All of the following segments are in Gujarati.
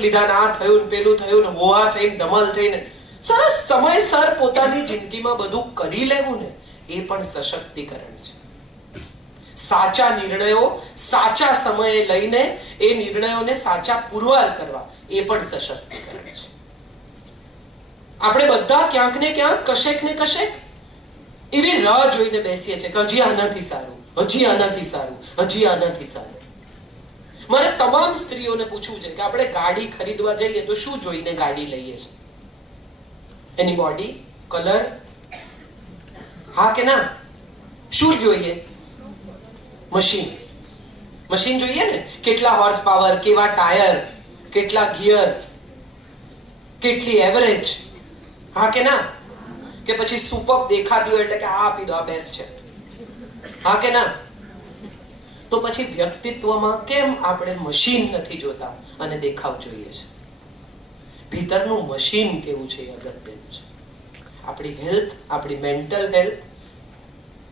લીધા, ના થયું ને પેલું થયું ને વોહા થઈને ધમલ થઈને સરસ સમયસર પોતાની જિંદગીમાં બધું કરી લેવું ને એ પણ સશક્તિકરણ છે. સાચા નિર્ણયો સાચા સમયે લઈને એ નિર્ણયોને સાચા પુરવાર કરવા એ પણ સશક્તિકરણ છે. આપણે બધા ક્યાંક ને ક્યાંક કશેક ને કશેક એવી રાહ જોઈને બેસીએ છીએ કે હજી આનાથી સારું, હજી આનાથી સારું, હજી આનાથી સારું. મારે તમામ સ્ત્રીઓને પૂછવું છે કે આપણે ગાડી ખરીદવા જઈએ તો શું જોઈને ગાડી લઈએ છીએ? એની બોડી, કલર, હા કે ના? શું જોઈએ? મશીન. મશીન જોઈએ ને, કેટલા હોર્સ પાવર, કેવા ટાયર, કેટલા ગિયર, કેટલી એવરેજ, હા કે ના? કે પછી સુપર દેખાતી હોય એટલે કે આ આપી દો, આ બેસ્ટ છે, હા કે ના? તો પછી વ્યક્તિત્વમાં કેમ આપણે મશીન નથી જોતા અને દેખાવ જોઈએ છે? ભીતરનું મશીન કેવું છે એ અગત્યનું છે. આપણી હેલ્થ, આપણી મેન્ટલ હેલ્થ,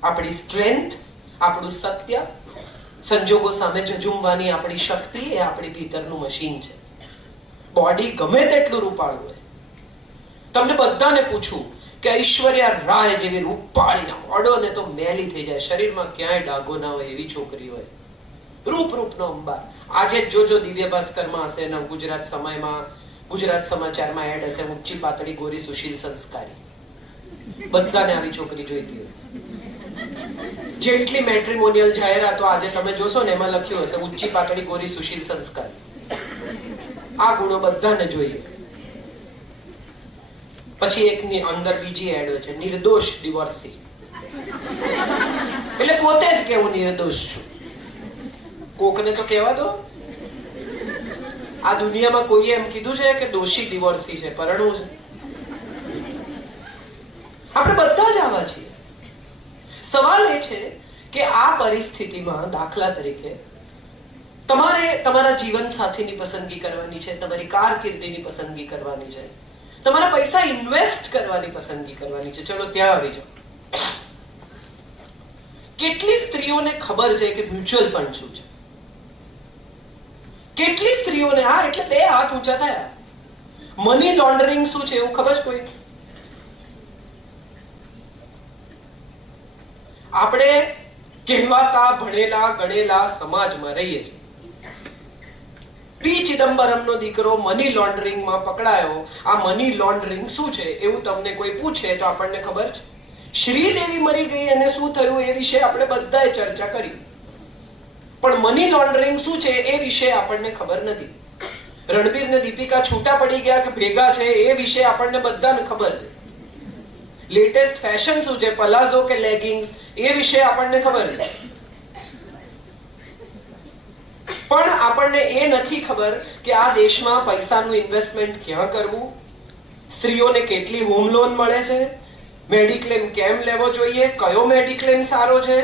આપણી સ્ટ્રેન્થ, આપણું સત્ય, સંજોગો સામે ઝઝુમવાની આપણી શક્તિ એ આપણી ભીતરનું મશીન છે. બોડી ગમે તેટલું રૂપાળું હોય, તમને બધાને પૂછું કે ઐશ્વર્યા રાય જેવી રૂપાળી ઓડો ને તો મેલી થઈ જાય, શરીરમાં ક્યાંય ડાઘો ના હોય એવી છોકરી હોય, રૂપનો અંબાર. આજે જોજો દિવ્ય ભાસ્કરમાં હશે ને ગુજરાત સમયમાં, ગુજરાત સમાચારમાં એડ હશે, ઊંચી પાતળી ગોરી સુશીલ સંસ્કારી. બધાને આવી છોકરી જોઈતી હોય. જેટલી મેટ્રિમોનિયલ જાહેરાતો આજે તમે જોશો ને એમાં લખ્યું હશે ઊંચી પાતળી ગોરી સુશીલ સંસ્કારી. આ ગુણો બધાને જોઈએ. પછી એકની અંદર બીજી એડ હોય છે નિર્દોષ ડિવોર્સી, એટલે પોતે જ કે હું નિર્દોષ છું. કોકને તો કહેવા દો. આ દુનિયામાં કોઈએ એમ કીધું છે કે દોષી ડિવોર્સી છે, પરણવું છે? આપણે બધા જ આવા છીએ. સવાલ એ છે કે આ પરિસ્થિતિમાં દાખલા તરીકે તમારે તમારા જીવન સાથીની પસંદગી કરવાની છે, તમારી કારકિર્દીની પસંદગી કરવાની છે, તમારા પૈસા ઇન્વેસ્ટ કરવાની પસંદગી કરવાની છે. ચલો ત્યાં આવી જાઓ. કેટલી સ્ત્રીઓને ખબર છે કે મ્યુચ્યુઅલ ફંડ શું છે? કેટલી સ્ત્રીઓને, હા એટલે બે હાથ ઊંચા થયા, મની લોન્ડરિંગ શું છે એવું ખબર છે કોઈ? આપણે કહેવાતા ભણેલા ગણેલા સમાજમાં રહીએ છીએ. પી ચિદમ્બરમનો દીકરો મની લોન્ડરિંગમાં પકડાયો. આ મની લોન્ડરિંગ શું છે એવું તમને કોઈ પૂછે તો આપણને ખબર છે. શ્રીદેવી મરી ગઈ અને શું થયું એ વિશે આપણે બધાએ ચર્ચા કરી, પણ મની લોન્ડરિંગ શું છે એ વિશે આપણને ખબર નથી. રણબીર ને દીપિકા છૂટા પડી ગયા કે ભેગા છે એ વિશે આપણને બધાને ખબર છે. લેટેસ્ટ ફેશન શું છે, પલાઝો કે લેગિંગ્સ, એ વિશે આપણને ખબર છે. પણ આપણને એ નથી ખબર કે આ દેશમાં પૈસાનું ઇન્વેસ્ટમેન્ટ ક્યાં કરવું, સ્ત્રીઓને કેટલી હોમ લોન મળે છે, મેડિક્લેમ કેમ લેવો જોઈએ, કયો મેડિક્લેમ સારો છે.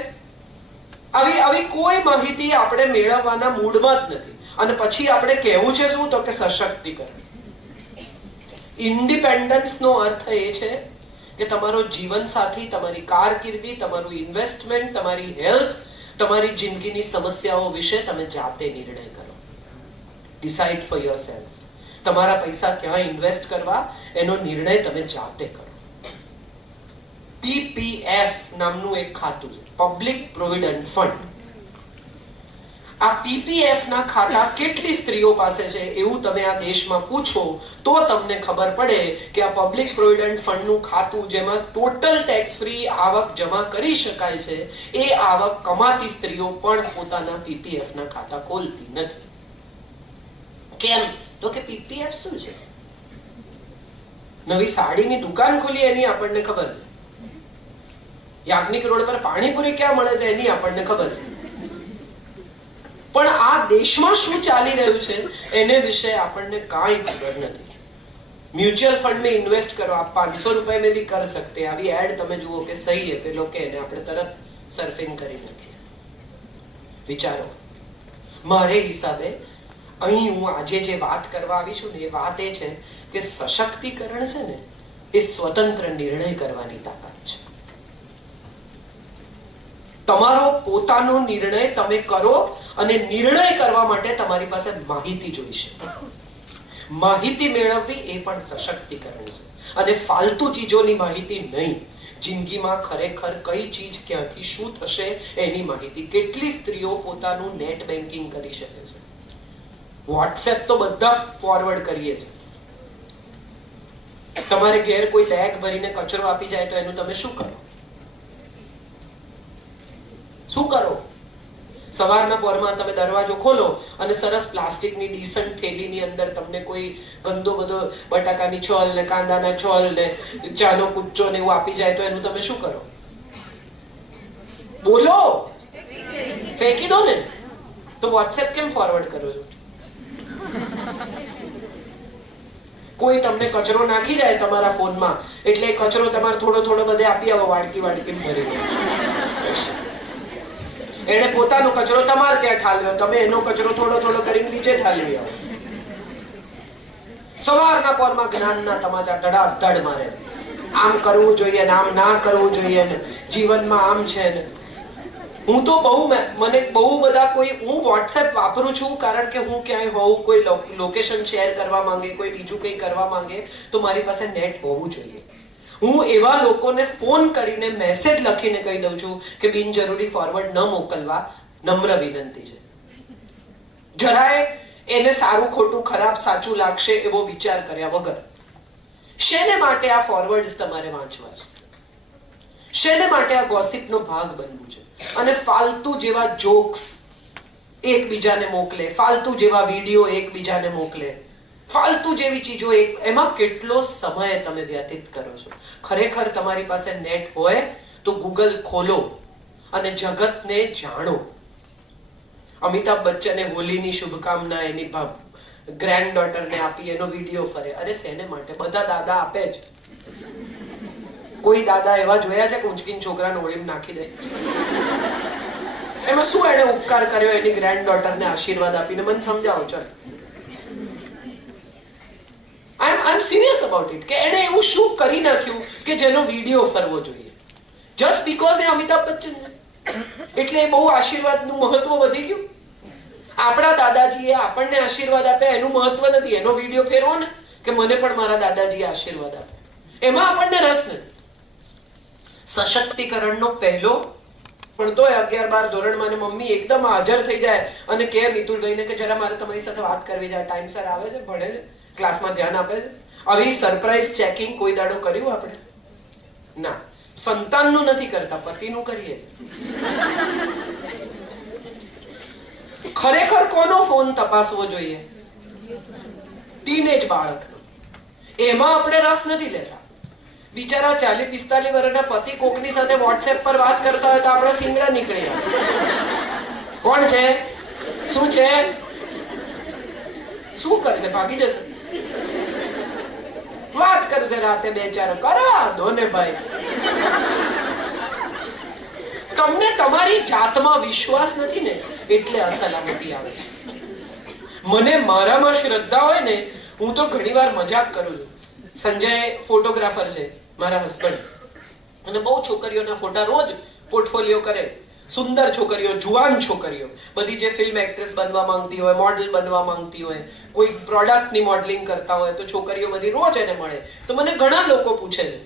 આવી કોઈ માહિતી આપણે મેળવવાના મૂડમાં જ નથી. અને પછી આપણે કહેવું છે શું? તો કે સશક્તિકરણ. ઇન્ડિપેન્ડન્સનો અર્થ એ છે કે તમારો જીવન સાથી, તમારી કારકિર્દી, તમારું ઇન્વેસ્ટમેન્ટ, તમારી હેલ્થ, તમારી જિંદગીની સમસ્યાઓ વિશે તમે જાતે નિર્ણય કરો. Decide for yourself. તમારા પૈસા ક્યાં ઇન્વેસ્ટ કરવા એનો નિર્ણય તમે જાતે કરો. પીપીએફ નામનું એક ખાતું છે, પબ્લિક પ્રોવિડન્ટ ફંડ. આ પીપીએફ ના ખાતા કેટલી સ્ત્રીઓ પાસે છે એવું તમે આ દેશમાં પૂછો તો તમને ખબર પડે કે આ પબ્લિક પ્રોવિડન્ટ ફંડનું ખાતું, જેમાં ટોટલ ટેક્સ ફ્રી આવક જમા કરી શકાય છે, એ આવક કમાતી સ્ત્રીઓ પણ પોતાના પીપીએફ ના ખાતા ખોલતી નથી. કેમ? તો કે પીપીએફ શું છે? નવી સાડીની દુકાન ખોલી એની આપણને ખબર છે. યાજ્ઞિક રોડ પર પાણીપુરી ક્યાં મળે છે એની આપણને ખબર છે. પણ આ દેશમાં શું ચાલી રહ્યું છે એને વિશે આપણને કાંઈ ખબર નથી. મ્યુચ્યુઅલ ફંડ में इन्वेस्ट करो, आप 500 रुपए में भी कर सकते हैं. આવી એડ તમે જુઓ કે સહી है પેલો કે એને આપણે તરત સર્ફિંગ કરી નાખીએ. વિચારો, મારે હિસાબે અહીં હું આજે જે વાત કરવા આવી છું ને એ વાત એ છે કે સશક્તિકરણ છે ને એ સ્વતંત્ર નિર્ણય કરવાની તાકાત છે. તમારો પોતાનો નિર્ણય તમે કરો, અને નિર્ણય કરવા માટે તમારી પાસે માહિતી જોઈશે. માહિતી મેળવવી એ પણ સશક્તિકરણ છે. અને ફાલતુ ચીજોની માહિતી નહીં, જિંદગીમાં ખરેખર કઈ ચીજ ક્યાંથી શું થશે એની માહિતી. કેટલી સ્ત્રીઓ પોતાનું નેટ બેન્કિંગ કરી શકે છે? વોટ્સએપ તો બધા ફોરવર્ડ કરીએ છે. તમારે ઘેર કોઈ બેગ ભરીને કચરો આપી જાય તો એનું તમે શું કરો? શું કરો? સવારના પોરમાં તમે દરવાજો ખોલો અને સરસ પ્લાસ્ટિકની ડીસન્ટ થેલીની અંદર તમને કોઈ ગંદો બધો બટાકાની છોલ ને કાંદાના છોલ ને ચાનો કુચ્ચો ને એવું આપી જાય તો એનું તમે શું કરો? બોલો, ફેંકી દો ને. તો વોટ્સએપ કેમ ફોરવર્ડ કરો છો? કોઈ તમને કચરો નાખી જાય તમારા ફોનમાં એટલે કચરો તમારે થોડો થોડો બધે આપી આવો, વાડકી વાડકી ભરીને. એને પોતાનો કચરો તમારે ત્યાં ઠાલવ્યો, તમે એનો કચરો થોડો થોડો કરીને બીજે ઠાલવી આવો. સવારના પોરમાં જ્ઞાનના તમાચા ધડાધડ મારે. આમ કરવું જોઈએ ને આમ ના કરવું જોઈએ ને જીવનમાં આમ છે ને. હું તો મને બહુ બધા હું વોટ્સએપ વાપરું છું કારણ કે હું ક્યાંય હોઉં, કોઈ લોકેશન શેર કરવા માંગે, કોઈ બીજું કંઈ કરવા માંગે તો મારી પાસે નેટ હોવું જોઈએ. હું એવા લોકોને ફોન કરીને મેસેજ લખીને કહી દઉં છું કે બિનજરૂરી ફોરવર્ડ ન મોકલવા, નમ્ર વિનંતી છે. જરાય એને સારું ખોટું ખરાબ સાચું લાગશે એવો વિચાર કર્યા વગર. શેને માટે આ ફોરવર્ડ્સ તમારે વાંચવા છે? શેને માટે આ ગોસિપનો ભાગ બનવું છે? અને ફાલતુ જેવા જોક્સ એકબીજાને મોકલે, ફાલતુ જેવા વિડીયો એકબીજાને મોકલે, ફાલતુ જેવી ચીજો એમાં કેટલો સમય તમે વ્યતીત કરો છો? ખરેખર તમારી પાસે નેટ હોય તો ગૂગલ ખોલો અને જગતને જાણો. અમિતાભ બચ્ચને હોલીની શુભકામના એની ગ્રેન્ડ ડોટરને આપી, એનો વિડીયો ફરે. અરે શેને માટે? બધા દાદા આપે જ. કોઈ દાદા એવા જોયા છે કે ઉંચકીને છોકરાને હોળીમાં નાખી દે? એમાં શું એને ઉપકાર કર્યો એની ગ્રેન્ડ ડોટરને આશીર્વાદ આપીને? મને સમજાવો. ચાલ, આઈ એમ સિરિયસ અબાઉટ ઇટ કે એને એવું શું કરી નાખ્યું કે જેનો વિડીયો ફરવો જોઈએ? જસ્ટ બીકોઝ એ અમિતાભ બચ્ચન છે એટલે એ બહુ આશીર્વાદનું મહત્વ વધી ગયું? આપણા દાદાજીએ આપણને આશીર્વાદ આપ્યા એનું મહત્વ નથી. એનો વિડીયો ફેરવો ને કે મને પણ મારા દાદાજીએ આશીર્વાદ આપ્યા, એમાં આપણને રસ નથી. સશક્તિકરણનો પહેલો પણ તોય 11-12 ધોરણમાં ને મમ્મી એકદમ હાજર થઈ જાય અને કે મિતુલભાઈને કે જરા મારે તમારી સાથે વાત કરવી છે. ટાઈમસર આવે છે, ભણે છે, ક્લાસમાં ધ્યાન આપે છે. આવી સરપ્રાઈઝ ચેકિંગ કોઈ દાડો કર્યું આપણે? ના. સંતાનનું નથી કરતા, પતિનું કરીએ. ખરેખર કોનો ફોન તપાસવો જોઈએ? ટીનેજ બાળકનો. એમાં આપણે રસ નથી લેતા. બિચારા 40-45 વર્ષના પતિ કોકની સાથે વોટ્સએપ પર વાત કરતા હોય તો આપણા સિંગડા નીકળી આવે. કોણ છે? શું છે? શું કરશે? ભાગી જશે. વાત કરશે રાતે 2-4. કરવા દો ને ભાઈ. તમને તમારી જાતમાં વિશ્વાસ નથી ને એટલે અસલામતી આવે છે. મને મારામાં શ્રદ્ધા હોય ને, હું તો ઘણીવાર મજાક કરું છું. સંજય ફોટોગ્રાફર છે, મારા હસબન્ડ, અને બહુ છોકરીઓના ફોટા રોજ પોર્ટફોલિયો કરે. સુંદર છોકરીઓ, જુવાન છોકરીઓ, બધી જે ફિલ્મ એક્ટ્રેસ બનવા માંગતી હોય, મોડલ બનવા માંગતી હોય, કોઈ પ્રોડક્ટની મોડલિંગ કરતા હોય તો છોકરીઓ બધી રોજ એને મળે. તો મને ઘણા લોકો પૂછે છે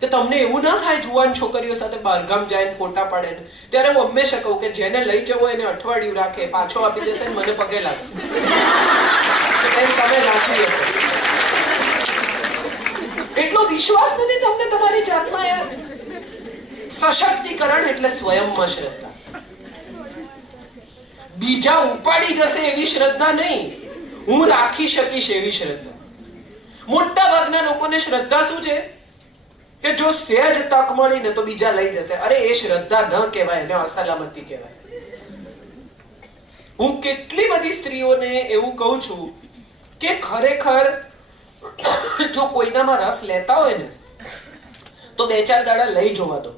કે તમને એવું ના થાય જુવાન છોકરીઓ સાથે બહારગામ જાય ફોટા પાડે ને? ત્યારે હું હંમેશા કહું કે જેને લઈ જવો એને અઠવાડિયું રાખે, પાછો આપી જશે ને મને પગે લાગશે. તમે નાચી શકો. એટલો વિશ્વાસ નથી તમને તમારી જાતમાં યાર. સશક્તિકરણ એટલે સ્વયંમાં શ્રદ્ધા. બીજા ઉપાડી જશે એવી શ્રદ્ધા નહીં, હું રાખી શકીશ એવી શ્રદ્ધા. મોટા ભાગના લોકોને શ્રદ્ધા શું છે કે જો સહેજ તક મળી ને તો બીજા લઈ જશે. અરે એ શ્રદ્ધા ન કહેવાય, એને અસલામતી કહેવાય. હું કેટલી બધી સ્ત્રીઓને એવું કહું છું કે ખરેખર જો કોઈનામાં રસ લેતા હોય ને તો 2-4 દાડા લઈ જોવા દો.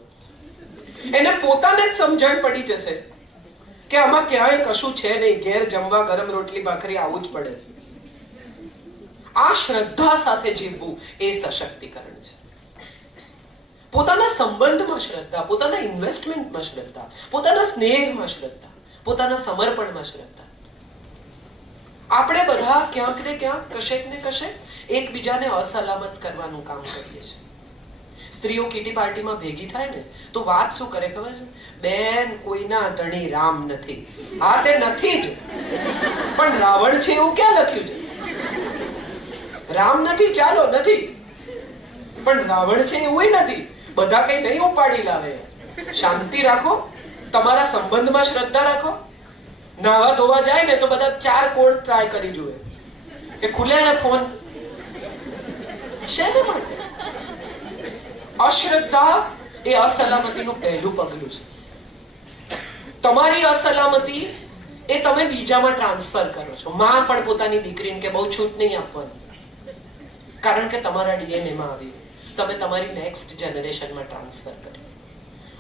એને પોતાને જ સમજણ પડી જશે કે આમાં ક્યાંય કશું છે નહીં, ઘેર જમવા ગરમ રોટલી ભાખરી આવું જ પડે. આ શ્રદ્ધા સાથે જીવવું એ સશક્તિકરણ છે. પોતાના સંબંધમાં શ્રદ્ધા, પોતાના ઇન્વેસ્ટમેન્ટમાં શ્રદ્ધા, પોતાના સ્નેહમાં શ્રદ્ધા, પોતાના સમર્પણમાં શ્રદ્ધા. આપણે બધા ક્યાંક ને ક્યાંક કશેક ને કશેક એકબીજાને અસલામત કરવાનું કામ કરીએ છીએ. સ્ત્રીઓ કીટી પાર્ટીમાં ભેગી થાય ને તો વાત શું કરે ખબર છે? બેન, કોઈના ધણી રામ નથી. હા, તે નથી જ, પણ રાવણ છે એવું ક્યાં લખ્યું છે? રામ નથી, ચાલો નથી, પણ રાવણ છે એવું નથી. બધા કઈ નહીં ઉપાડી લાવે. શાંતિ રાખો, તમારા સંબંધમાં શ્રદ્ધા રાખો. નાવા ધોવા જાય ને તો બધા 4 કોડ ટ્રાય કરી જુએ કે ખુલે ને ફોન. શેને માટે? અશ્રદ્ધા એ અસલામતીનું પહેલું પગલું છે. તમારી અસલામતી એ તમે બીજામાં ટ્રાન્સફર કરો છો. માં પણ પોતાની દીકરીને કે બહુ છૂટ નહીં આપવાની, કારણ કે તમારા ડીએનએ માં આવી, તમે તમારી નેક્સ્ટ જનરેશનમાં ટ્રાન્સફર કરી.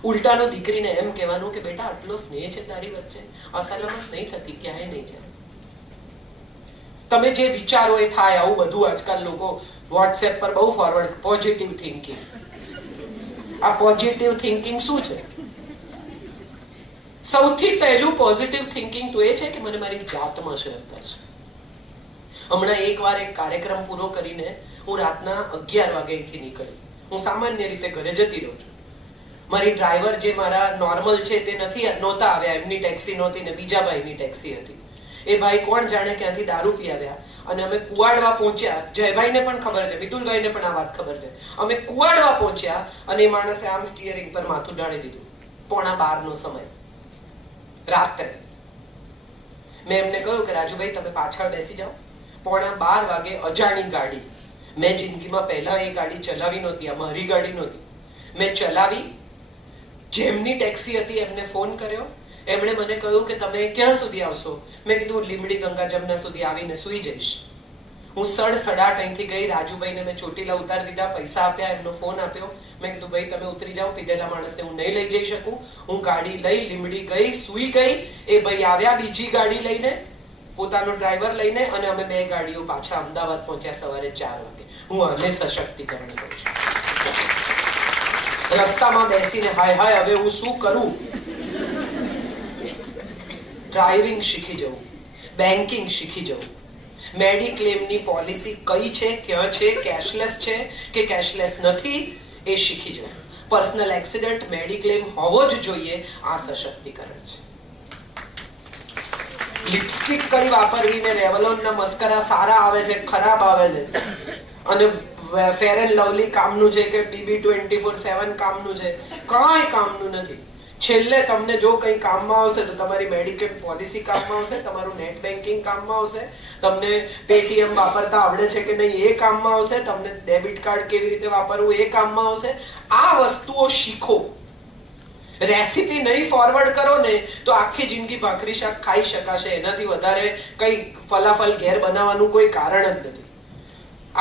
ઉલટાનો દીકરીને એમ કહેવાનું કે બેટા આટલો સ્નેહ છે તારી વચ્ચે, અસલામત નહીં થતી, ક્યાંય નહીં જાય. તમે જે વિચારો એ થાય. આવું બધું આજકાલ લોકો વોટ્સએપ પર બહુ ફોરવર્ડ. Positive thinking. આ પોઝિટિવ થિંકિંગ શું છે? સૌથી પહેલું પોઝિટિવ થિંકિંગ તો એ છે કે મને મારી જાતમાં શ્રદ્ધા છે. હમણાં એકવાર એક કાર્યક્રમ પૂરો કરીને હું રાતના 11 વાગે અહીંથી નીકળી. હું સામાન્ય રીતે ઘરે જતી રહું છું. મારી ડ્રાઈવર જે મારા નોર્મલ છે તે નહોતા આવ્યા. એમની ટેક્સી નહોતી ને બીજા ભાઈની ટેક્સી હતી. એ ભાઈ કોણ જાણે ક્યાંથી દારૂ પી આવ્યા અને અમે કુવાડવા પહોંચ્યા. જયભાઈને પણ ખબર છે, મિતુલભાઈને પણ આ વાત ખબર છે. અમે કુવાડવા પહોંચ્યા અને એ માણસે આમ સ્ટીયરિંગ પર માથું ઢાળી દીધું. 11:15 નો સમય, રાત્રે. મેં એમને કહ્યું કે રાજુભાઈ તમે પાછળ બેસી જાઓ. 11:15 વાગે અજાણી ગાડી. મેં જિંદગીમાં પહેલા એ ગાડી ચલાવી નહોતી, આ મારી ગાડી નહોતી. મેં ચલાવી. જેમની ટેક્સી હતી એમને ફોન કર્યો. એમણે મને કહ્યું કે તમે ક્યાં સુધી આવશો? મેં કીધું લીમડી ગંગા જમના સુધી આવીને સૂઈ જઈશ. હું 7:30 અહીંથી ગઈ. રાજુભાઈને મેં ચોટીલા ઉતારી દીધા, પૈસા આપ્યા, એમનો ફોન આપ્યો. મેં કીધું ભાઈ તમે ઉતરી જાઓ, પીધેલા માણસને હું નહીં લઈ જઈ શકું. હું ગાડી લઈ લીમડી ગઈ, સૂઈ ગઈ. એ ભાઈ આવ્યા બીજી ગાડી લઈને, પોતાનો ડ્રાઈવર લઈને, અને અમે 2 ગાડીઓ પાછા અમદાવાદ પહોંચ્યા સવારે 4 વાગે. હું આને સશક્તિકરણ કહું છું. રસ્તામાં બેસીને હાય હાય હવે હું શું કરું? ડ્રાઇવિંગ શીખી જવું, બેન્કિંગ શીખી જવું, મેડિક્લેમની પોલિસી કઈ છે, ક્યાં છે, કેશલેસ છે કે કેશલેસ નથી એ શીખી જવું. પર્સનલ એક્સિડન્ટ મેડિક્લેમ હોવો જ જોઈએ. આ સશક્તિકરણ છે. લિપસ્ટિક કઈ વાપરવી ને રેવલોનના મસ્કરા સારા આવે છે, ખરાબ આવે છે, અને ફેર એન્ડ લવલી કામનું છે કે BB 24/7 કામનું છે, કાંઈ કામનું નથી. છેલ્લે તમને જો કંઈ કામમાં આવશે તો તમારી મેડિકેલ પોલિસી કામમાં આવશે, તમારું નેટ બેન્કિંગ કામમાં આવશે, તમને પેટીએમ વાપરતા આવડે છે કે નહીં એ કામમાં આવશે, તમને ડેબિટ કાર્ડ કેવી રીતે વાપરવું એ કામમાં આવશે. આ વસ્તુઓ શીખો. રેસીપી નહીં ફોરવર્ડ કરો ને તો આખી જિંદગી ભાખરી શાક ખાઈ શકાશે. એનાથી વધારે કઈ ફલાફલ ઘેર બનાવવાનું કોઈ કારણ જ નથી.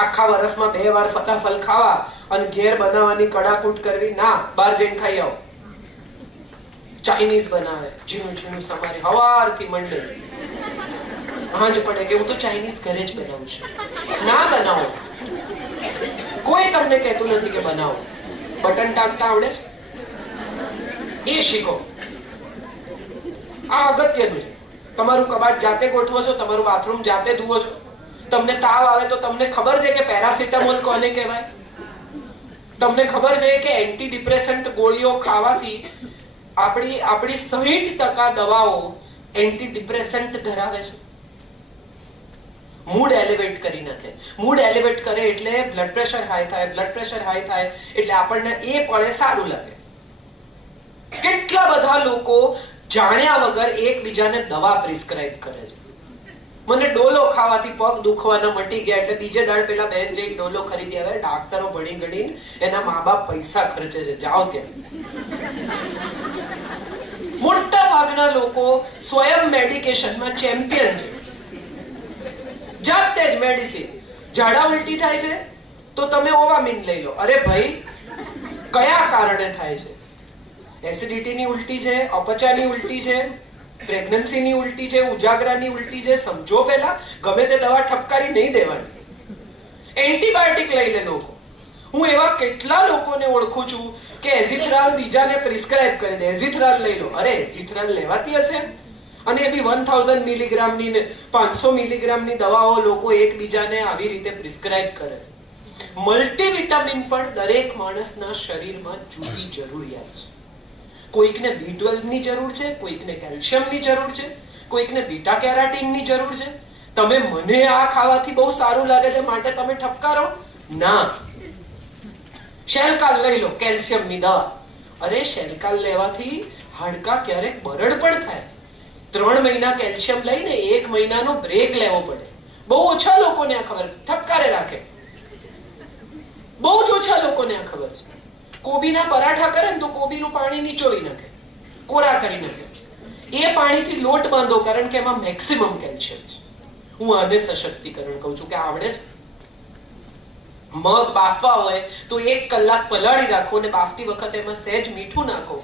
આખા વર્ષમાં 2 વાર ફલાફલ ખાવા અને ઘેર બનાવવાની કડાકૂટ કરવી ના. બહાર જઈને ખાઈ આવો. ચાઇનીઝ બનાવે, ઝીણું ઝીણું સમારે હવારથી મંડે, હાંજ પડે કે હું તો ચાઇનીઝ ઘરે જ બનાવું છું. ના બનાવો. કોઈ તમને કહેતું નથી કે બનાવો. બટન ટાંકતા આવડે છે એ શીખો. આ અગત્યનું છે. તમારું કબાટ જાતે ગોઠવો છો, તમારું બાથરૂમ જાતે ધુવો છો. તમને તાવ આવે તો તમને ખબર છે કે પેરાસિટામોલ કોને કહેવાય? તમને ખબર છે કે એન્ટી ડિપ્રેસન્ટ ગોળીઓ ખાવાથી આપણી 60% દવાઓ એન્ટી ડિપ્રેસન્ટ ધરાવે છે. મૂડ એલિવેટ કરી નાખે. મૂડ એલિવેટ કરે એટલે બ્લડ પ્રેશર હાઈ થાય. બ્લડ પ્રેશર હાઈ થાય એટલે આપણને એ પળે સારું લાગે. કેટલા બધા લોકો જાણ્યા વગર એકબીજાને દવા પ્રિસ્ક્રાઇબ કરે છે. મને ડોલો ખાવાથી પગ દુખવાના મટી ગયા એટલે બીજે દાડ પેલા બેન જઈને ડોલો ખરીદી આવે. ડાક્ટરો ભણી ગણીને એના મા-બાપ પૈસા ખર્ચે છે. જાઓ ત્યાં. મોટા ભાગના લોકો સ્વયં મેડિકેશનમાં ચેમ્પિયન છે. જાતે જ મેડિસિન. ઝાડા ઉલટી થાય છે તો તમે ઓવામીન લઈ લો. અરે ભાઈ કયા કારણે થાય છે? એસિડિટીની ઉલટી છે, અપચાની ઉલટી છે, પ્રેગ્નન્સીની ઉલટી છે, ઉજાગરાની ઉલટી છે. સમજો પહેલા. ગમે તે દવા ઠપકારી નહીં દેવાની. એન્ટીબાયોટિક લઈ લે લોકો. હું એવા કેટલા લોકોને ઓળખું છું કે એઝિથ્રાલ બીજાને પ્રિસ્ક્રાઇબ કરી દે. એઝિથ્રાલ લઈ લો. અરે એઝિથ્રાલ લેવાતી હશે? અને એ બી 1000 મિલીગ્રામની ને 500 મિલીગ્રામની દવાઓ લોકો એકબીજાને આવી રીતે પ્રિસ્ક્રાઇબ કરે. મલ્ટીવિટામિન પણ દરેક માણસના શરીરમાં જુદી જરૂરિયાત છે. કોઈકને B12 ની જરૂર છે, કોઈકને કેલ્શિયમની જરૂર છે, કોઈકને બીટા કેરાટીનની જરૂર છે. તમે મને આ ખાવાથી બહુ સારું લાગે છે માટે તમે ઠપકારો ના. શેલકાલ લઈ લો, કેલ્શિયમની દવા. અરે શેલકાલ લેવાથી હાડકા ક્યારેક બરડ પણ થાય. 3 મહિના કેલ્શિયમ લઈને 1 મહિનાનો બ્રેક લેવો પડે. બહુ ઓછા લોકોને આ ખબર, ઠપકારે રાખે. બહુ જ ઓછા લોકોને આ ખબર છે. કોબીના પરાઠા કરે ને તો કોબીનું પાણી નીચોવી નાખે, કોરા કરી નાખે. એ પાણીથી લોટ બાંધો, કારણ કે એમાં મેક્સિમમ કેલ્શિયમ છે. હું આને સશક્તિકરણ કહું છું કે આવડે છે. મગ બાફવા હોય તો 1 કલાક પલાળી રાખો અને બાફતી વખતે એમાં સહેજ મીઠું નાખો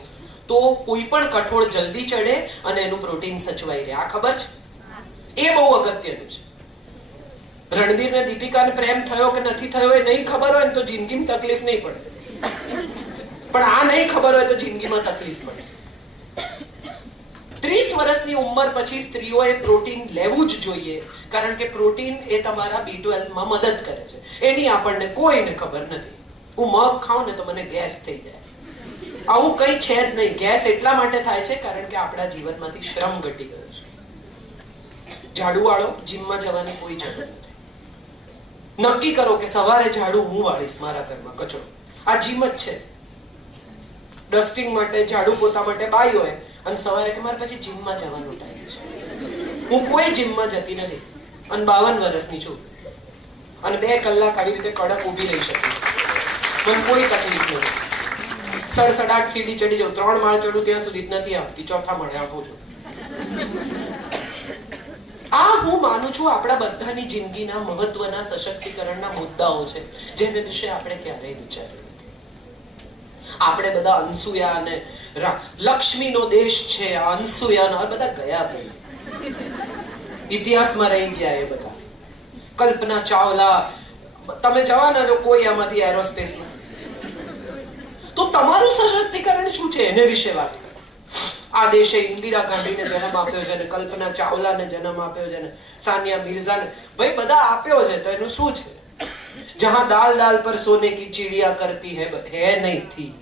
તો કોઈ પણ કઠોળ જલ્દી ચડે અને એનું પ્રોટીન સચવાઈ રહે. આ ખબર છે? એ બહુ અગત્યનું છે. રણબીર ને દીપિકાને પ્રેમ થયો કે નથી થયો એ નહીં ખબર હોય ને તો જિંદગીમાં તકલીફ નહીં પડે, પણ આ નહીં ખબર હોય તો જિંદગીમાં તકલીફ પડશે. 30 વર્ષની ઉંમર પછી સ્ત્રીઓએ પ્રોટીન લેવું જ જોઈએ, કારણ કે પ્રોટીન એ તમારા B12 માં મદદ કરે છે. એની આપણને કોઈને ખબર નથી. હું મગ ખાઉં ને તો મને ગેસ થઈ જાય. આવું કંઈ છે જ નહીં. ગેસ એટલા માટે થાય છે કારણ કે આપણા જીવનમાંથી શ્રમ ઘટી ગયો છે. ઝાડુ વાળો, જીમમાં જવાની કોઈ જરૂર નથી. નક્કી કરો કે સવારે ઝાડુ હું વાળીશ મારા ઘરમાં, કચરો. આ જીમ જ છે. ડસ્ટિંગ માટે, ઝાડુ પોતા માટે બાઈ હોય અને સવારે કે મારે પછી જીમમાં જવાનો ટાઈમ છે. હું કોઈ જીમમાં જતી નથી અને 52 વર્ષની છું અને 2 કલાક આવી રીતે કડક ઊભી રહી શકું. મને કોઈ તકલીફ નથી. 8 સીડી ચડી જાઉં, 3 માળ ચડું ત્યાં સુધી જ નથી આવતી, 4થા માળે આપું છું. આ હું માનું છું આપણા બધાની જિંદગીના મહત્વના સશક્તિકરણના મુદ્દાઓ છે, જેને વિશે આપણે ક્યારેય વિચાર્યું નથી. આપણે બધા અનસુયા અને લક્ષ્મીનો દેશ છે, અનસુયા બધા ગયા ભાઈ, ઇતિહાસમાં રહી ગયા. એ બધા કલ્પના ચાવલા, તમે જવાના જો કોઈ આમાંથી એરોસ્પેસમાં, તો તમારું સશક્તિકરણ શું છે એને વિશે વાત કરો. આ દેશે ઇન્દિરા ગાંધીને જન્મ આપ્યો છે, કલ્પના ચાવલાને જન્મ આપ્યો છે, સાનિયા મિર્ઝાને, ભાઈ બધા આપ્યો છે, તો એનું શું છે? જહાં દાલ દાલ પર સોને કી ચિડિયા કરતી હે નહીં થી,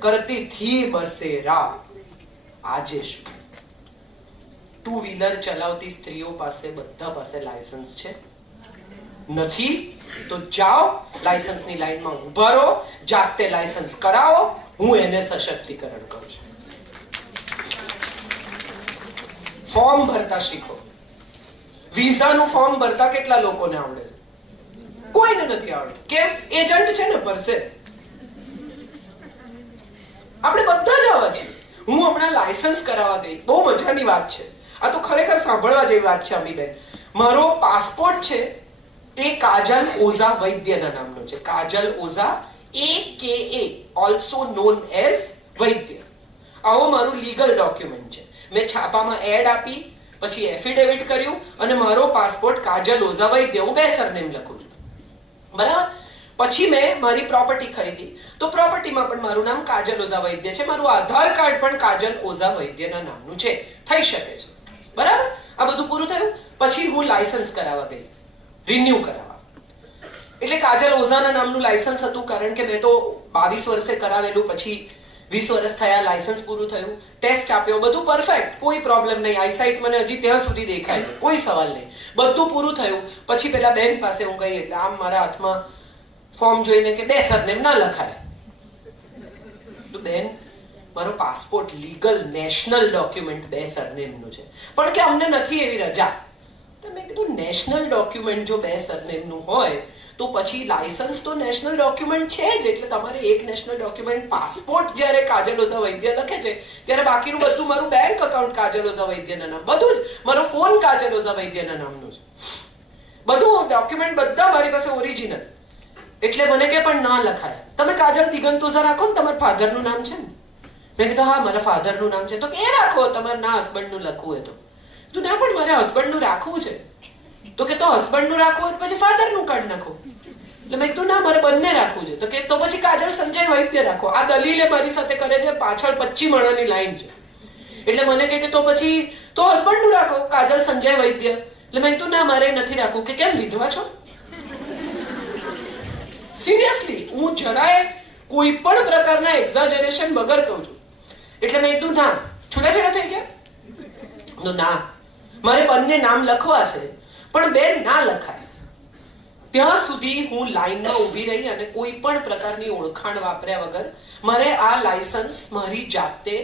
કરતી થી બસેરા. આજે શું? 2 વ્હીલર ચલાવતી સ્ત્રીઓ પાસે બધા પાસે લાયસન્સ છે? નથી તો જાઓ લાયસન્સની લાઈનમાં ઉભા રહો, જાતે લાયસન્સ કરાવો. હું એને સશક્તિકરણ કહું છું. ફોર્મ ભરતા શીખો. વિઝાનું ફોર્મ ભરતા કેટલા લોકોને આવડે? કોઈને નથી આવડતું. કેમ? એજન્ટ છે ને ભરશે. આપણે બધા જ આવા છીએ. હું હમણાં લાયસન્સ કરાવવા ગઈ, બહુ મજાની વાત છે. આ તો ખરેખર સાંભળવા જેવી વાત છે અમીબેન. મારો પાસપોર્ટ છે એ કાજલ ઓઝા વૈદ્યના નામનો છે. Kajal Ojha, AKA, also known as Vaidya. આવો મારું લીગલ ડોક્યુમેન્ટ છે. મેં છાપામાં એડ આપી, પછી એફિડેવિટ કર્યું અને મારો પાસપોર્ટ કાજલ ઓઝા વૈદ્ય, હું 2 સરનેમ લખું છું, બરાબર. પછી મેં મારી પ્રોપર્ટી ખરીદી તો પ્રોપર્ટીમાં પણ મારું નામ કાજલ ઓઝા વૈદ્ય છે. મારું આધાર કાર્ડ પણ કાજલ ઓઝા વૈદ્યના નામનું છે. થઈ શકે છે, બરાબર. આ બધું પૂરું થયું પછી હું લાયસન્સ કરાવવા ગઈ, રિન્યુ કરાવવા. એટલે કાજલ ઓઝાના નામનું લાયસન્સ હતું, કારણ કે મેં તો 22 વર્ષે કરાવેલું, પછી 20 વર્ષ થયા, લાયસન્સ પૂરું થયું, ટેસ્ટ આપ્યો, બધું પરફેક્ટ, કોઈ પ્રોબ્લેમ નહીં. આઈસાઇટ મને હજી ત્યાં સુધી દેખાય છે, કોઈ સવાલ નહીં, બધું પૂરું થયું. પછી પેલા બેન પાસે હું ગઈ, એટલે આમ મારા હાથમાં ફોર્મ જોઈને કે 2 સરનેમ ના લખાય. તો બેન, મારો પાસપોર્ટ લીગલ નેશનલ ડોક્યુમેન્ટ 2 સરનેમનું છે, પણ કે અમને નથી એવી રજા. તો મેં કીધું નેશનલ ડોક્યુમેન્ટ જો 2 સરનેમનું હોય તો પછી લાયસન્સ તો નેશનલ ડોક્યુમેન્ટ છે જ. એટલે તમારે એક નેશનલ ડોક્યુમેન્ટ, પાસપોર્ટ જ્યારે કાજલ ઓઝા વૈદ્ય લખે છે ત્યારે બાકીનું બધું, મારું બેંક અકાઉન્ટ કાજલ ઓઝા વૈદ્યના નામ, બધું જ, મારો ફોન કાજલ ઓઝા વૈદ્યના નામનો છે, બધું ડોક્યુમેન્ટ બધા મારી પાસે ઓરિજિનલ. એટલે મને કે પણ ના લખાય. તમે કાજલ દિગંત ઓઝા રાખો ને, તમારા ફાધરનું નામ છે ને? મેં કીધું હા મારા ફાધરનું નામ છે. તો કે એ રાખો, તમારે ના હસબન્ડનું લખવું હોય તો ના, પણ મારે હસબન્ડનું રાખવું છે. તો કે તો હસબન્ડનું રાખવું હોય પછી ફાધરનું કાર્ડ નાખો. એટલે મેં કીધું ના, મારે બંને રાખવું છે. તો કે તો પછી કાજલ સંજય વૈદ્ય રાખો. આ દલીલે મારી સાથે કરે છે. પાછળ 25 માણાની લાઈન છે. એટલે મને કહે કે તો પછી તો હસબન્ડનું રાખો, કાજલ સંજય વૈદ્ય. એટલે મેં કીધું ના, મારે નથી રાખવું. કે કેમ, વિધવા છો? સિરિયસલી, હું જરાય કોઈ પણ પ્રકારના એક્ઝાજરેશન વગર કહું છું. એટલે મેં કીધું ના, છૂટાછેડા થઈ ગયા? ના, મારે બંને નામ લખવા છે, પણ બેન ના લખાય. ત્યાં સુધી હું લાઈનમાં ઊભી રહી અને કોઈ પણ પ્રકારની ઓળખાણ વાપર્યા વગર મારે આ લાયસન્સ મારી જાતે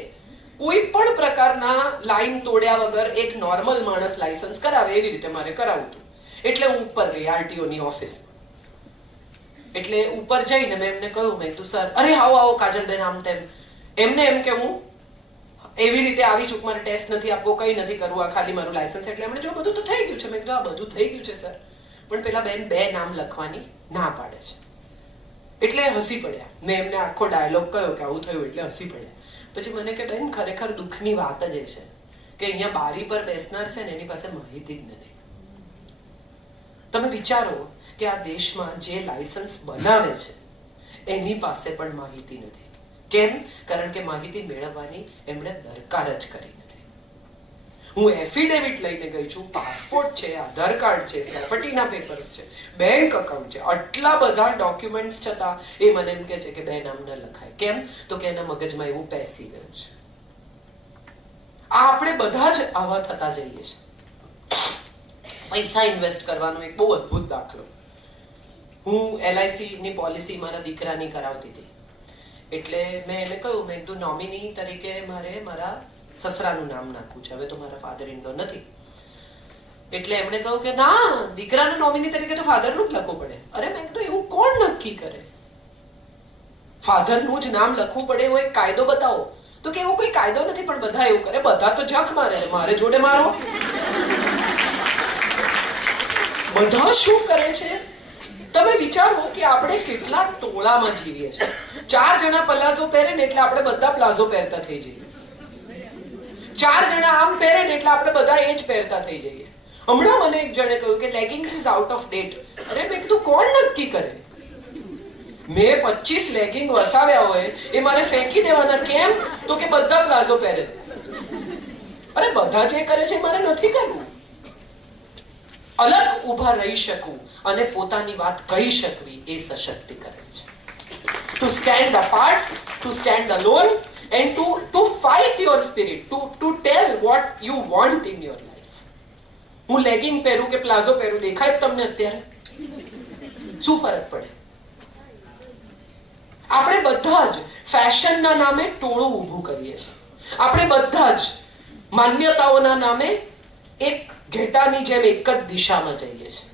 કોઈ પણ પ્રકારના લાઈન તોડ્યા વગર એક નોર્મલ માણસ લાયસન્સ કરાવે એવી રીતે મારે કરાવવું હતું. એટલે હું ઉપર ગઈ આરટીઓની ઓફિસમાં. એટલે ઉપર જઈને મેં એમને કહ્યું, મેં કીધું સર, અરે આવો આવો કાજલબેન, આમ તેમ. એમને એમ કે હું એવી રીતે આવી ચૂક, મારે ટેસ્ટ નથી આપવો, કંઈ નથી કરવું, આ ખાલી મારું લાયસન્સ. એટલે એમણે જો બધું તો થઈ ગયું છે. મેં કીધું આ બધું થઈ ગયું છે સર, પણ પેલા બેન 2 નામ લખવાની ના પાડે છે. એટલે હસી પડ્યા. મેં એમને આખો ડાયલોગ કહ્યો કે આવું થયું, એટલે હસી પડ્યા. પછી મને કે બેન, ખરેખર દુઃખની વાત જ એ છે કે અહીંયા બારી પર બેસનાર છે ને એની પાસે માહિતી જ નથી. તમે વિચારો કે આ દેશમાં જે લાયસન્સ બનાવે છે એની પાસે પણ માહિતી નથી. કેમ? કારણ કે માહિતી મેળવવાની એમણે દરકાર જ કરી નથી. હું એફિડેવિટ લઈને ગઈ છું, પાસપોર્ટ છે, આધાર કાર્ડ છે, પ્રોપર્ટીના પેપર્સ છે, બેંક અકાઉન્ટ છે, આટલા બધા ડોક્યુમેન્ટ્સ છતાં એ મને એમ કહે છે કે બે નામ ન લખાય. કેમ? તો કે એના મગજમાં એવું પેસી ગયું છે. આપણે બધા જ આવા થતા જઈએ છીએ. પૈસા ઇન્વેસ્ટ કરવાનો એક બહુ અદ્ભુત દાખલો. હું LIC ની પોલિસી મારા દીકરાની કરાવતી હતી. એટલે મેં એને કહ્યું, મેં કીધું નોમિની તરીકે મારે મારા સસરાનું નામ નાખવું છે, હવે તો મારા ફાધર ઇન લો નથી. એટલે એમણે કહ્યું કે ના, દીકરાના નોમિની તરીકે તો ફાધરનું જ લખવું પડે. અરે મેં કીધું એવું કોણ નક્કી કરે? ફાધરનું જ નામ લખવું પડે એવો એક કાયદો બતાવો. તો કે એવો કોઈ કાયદો નથી, પણ બધા એવું કરે. બધા તો જખ મારે, મારે જોડે મારો. બધા શું કરે છે? તમે વિચારો કે આપણે કેટલા ટોળામાં જીવીએ છીએ. 4 જણા પ્લાઝો પહેરે ને એટલે આપણે બધા પ્લાઝો પહેરતા થઈ જઈએ. 4 જણા આમ પહેરે ને એટલે આપણે બધા એ જ પહેરતા થઈ જઈએ. હમણાં મને એક જણે કહ્યું કે leggings is out of date. અરે મેં કીધું કોણ નક્કી કરે? મેં 25 લેગિંગ વસાવ્યા હોય એ મારે ફેંકી દેવાના. કેમ? તો કે બધા પ્લાઝો પહેરે છે. અરે બધા જે કરે છે મારે નથી કરવું. અલગ ઊભા રહી શકવું અને પોતાની વાત કહી શકવી એ સશક્તિકરણ છે. Two stand apart, two stand alone and to fight your spirit, to tell what you want in your life. હું લેગિંગ પહેરું કે પ્લાઝો પહેરું, દેખાય તમને અત્યારે? શું ફરક પડે? આપણે બધા જ ફેશનના નામે ટોળું ઊભું કરીએ છીએ. આપણે બધા જ માન્યતાઓના નામે એક ઘેટાની જેમ એક જ દિશામાં જઈએ છીએ.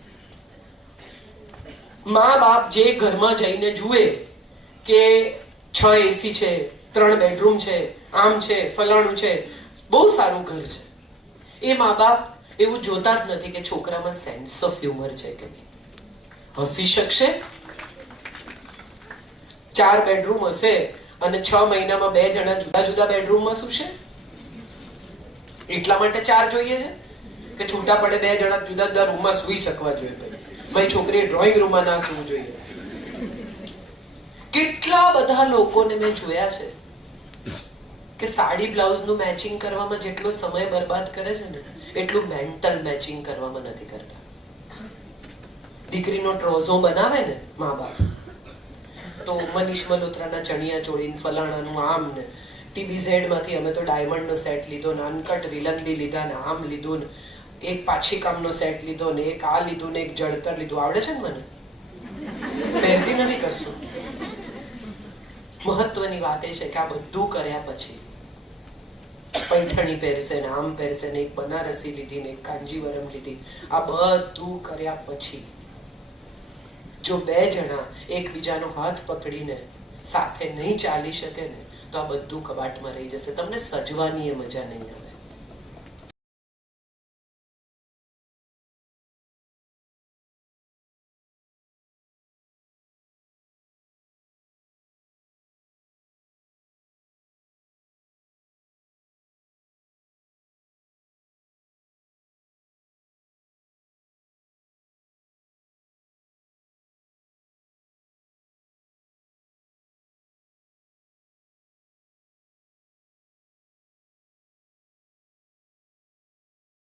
મા બાપ જે ઘરમાં જઈને જુએ કે 6 AC છે, 3 બેડરૂમ છે, આમ છે, ફલાણું છે, બહુ સારું ઘર છે, એ મા બાપ એવું જોતા જ નથી કે છોકરામાં સેન્સ ઓફ હ્યુમર છે કે નહીં. હસી શકશે? 4 બેડરૂમ હશે અને 6 મહિનામાં 2 જણા જુદા જુદા બેડરૂમમાં સૂશે. એટલા માટે 4 જોઈએ છે કે છૂટા પડે 2 જણા જુદા જુદા રૂમમાં સૂઈ શકવા જોઈએ. મારી છોકરીએ ડ્રોઈંગ રૂમમાં ના સૂવું જોઈએ. કેટલા બધા લોકોને મેં જોયા છે કે સાડી બ્લાઉઝનું મેચિંગ કરવામાં જેટલો સમય બરબાદ કરે છે ને એટલું મેન્ટલ મેચિંગ કરવામાં નથી કરતા. દીકરીનો ટ્રોઝો બનાવે ને મા બાપ, તો મનીષ મલ્હોત્રાના ચણિયા ચોળીને ફલાણાનું આમ ને TBZ માંથી અમે તો ડાયમંડનો સેટ લીધો ને અનકટ વિલંદી લીધા ને આમ લીધું ને એક પાછી કામનો સેટ લીધો ને એક આ લીધું ને એક જળતર લીધું. આવડે છે ને મને, પહેરતી નથી કશું. મહત્વની વાત એ છે કે આ બધું કર્યા પછી પૈઠણી પહેરશે ને આમ પહેરશે ને એક બનારસી લીધી ને એક કાંજીવરમ લીધી. આ બધું કર્યા પછી જો 2 જણા એકબીજાનો હાથ પકડીને સાથે નહીં ચાલી શકે ને તો આ બધું કબાટમાં રહી જશે. તમને સજવાની એ મજા નહીં આવે.